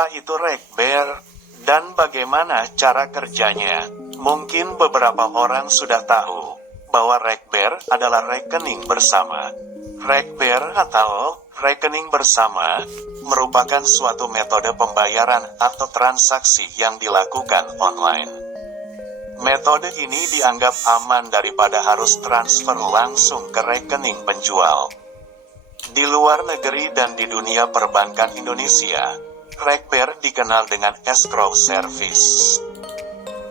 Apa itu Rekber dan bagaimana cara kerjanya? Mungkin beberapa orang sudah tahu bahwa Rekber adalah rekening bersama. Rekber atau rekening bersama merupakan suatu metode pembayaran atau transaksi yang dilakukan online. Metode ini dianggap aman daripada harus transfer langsung ke rekening penjual. Di luar negeri dan di dunia perbankan Indonesia, Rekber dikenal dengan escrow service.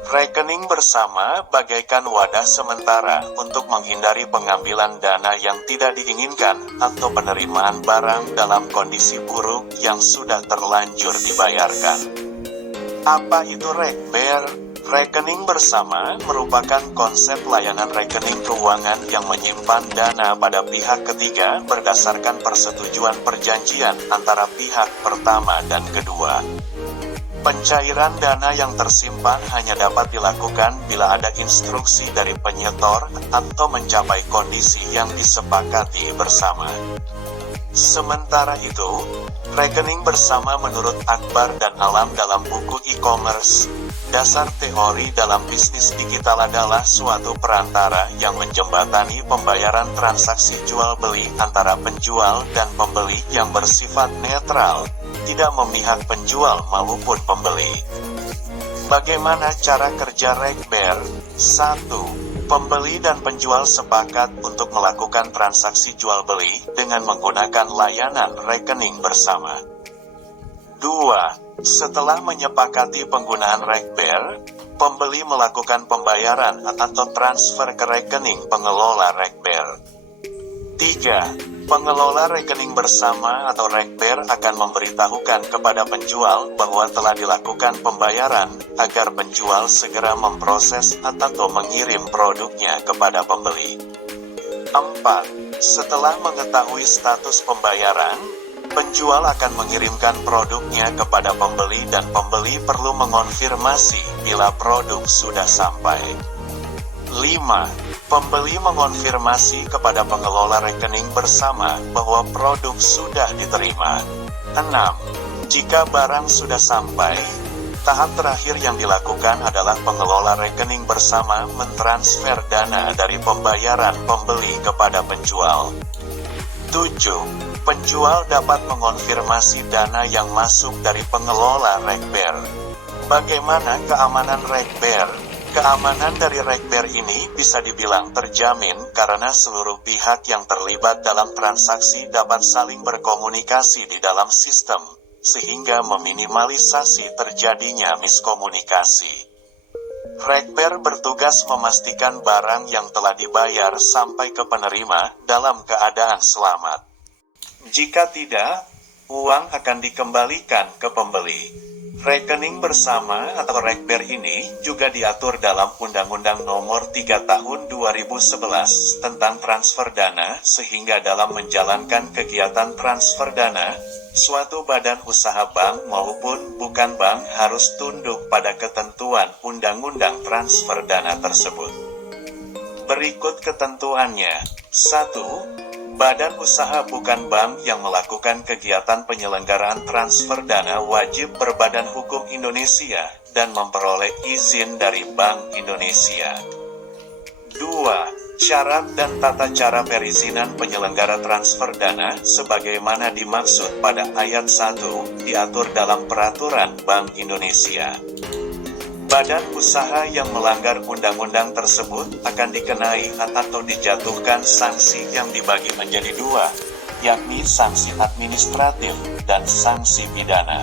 Rekening bersama bagaikan wadah sementara untuk menghindari pengambilan dana yang tidak diinginkan atau penerimaan barang dalam kondisi buruk yang sudah terlanjur dibayarkan. Apa itu Rekber? Rekening bersama merupakan konsep layanan rekening keuangan yang menyimpan dana pada pihak ketiga berdasarkan persetujuan perjanjian antara pihak pertama dan kedua. Pencairan dana yang tersimpan hanya dapat dilakukan bila ada instruksi dari penyetor atau mencapai kondisi yang disepakati bersama. Sementara itu, rekening bersama menurut Akbar dan Alam dalam buku e-commerce, Dasar Teori dalam Bisnis Digital adalah suatu perantara yang menjembatani pembayaran transaksi jual-beli antara penjual dan pembeli yang bersifat netral, tidak memihak penjual maupun pembeli. Bagaimana cara kerja Rekber? 1. Pembeli dan penjual sepakat untuk melakukan transaksi jual-beli dengan menggunakan layanan rekening bersama. 2. Setelah menyepakati penggunaan Rekber, pembeli melakukan pembayaran atau transfer ke rekening pengelola Rekber. 3. Pengelola rekening bersama atau Rekber akan memberitahukan kepada penjual bahwa telah dilakukan pembayaran agar penjual segera memproses atau mengirim produknya kepada pembeli. 4. Setelah mengetahui status pembayaran, penjual akan mengirimkan produknya kepada pembeli dan pembeli perlu mengonfirmasi bila produk sudah sampai. 5. Pembeli mengonfirmasi kepada pengelola rekening bersama bahwa produk sudah diterima. 6. Jika barang sudah sampai, tahap terakhir yang dilakukan adalah pengelola rekening bersama mentransfer dana dari pembayaran pembeli kepada penjual. 7. Penjual dapat mengonfirmasi dana yang masuk dari pengelola Rekber. Bagaimana keamanan Rekber? Keamanan dari Rekber ini bisa dibilang terjamin karena seluruh pihak yang terlibat dalam transaksi dapat saling berkomunikasi di dalam sistem, sehingga meminimalisasi terjadinya miskomunikasi. Rekber bertugas memastikan barang yang telah dibayar sampai ke penerima dalam keadaan selamat. Jika tidak, uang akan dikembalikan ke pembeli. Rekening bersama atau Rekber ini juga diatur dalam Undang-Undang Nomor 3 Tahun 2011 tentang transfer dana, sehingga dalam menjalankan kegiatan transfer dana, suatu badan usaha bank maupun bukan bank harus tunduk pada ketentuan Undang-Undang transfer dana tersebut. Berikut ketentuannya. 1. Badan usaha bukan bank yang melakukan kegiatan penyelenggaraan transfer dana wajib berbadan hukum Indonesia dan memperoleh izin dari Bank Indonesia. 2. Syarat dan tata cara perizinan penyelenggara transfer dana sebagaimana dimaksud pada ayat 1 diatur dalam Peraturan Bank Indonesia. Badan usaha yang melanggar undang-undang tersebut akan dikenai atau dijatuhkan sanksi yang dibagi menjadi dua, yakni sanksi administratif dan sanksi pidana.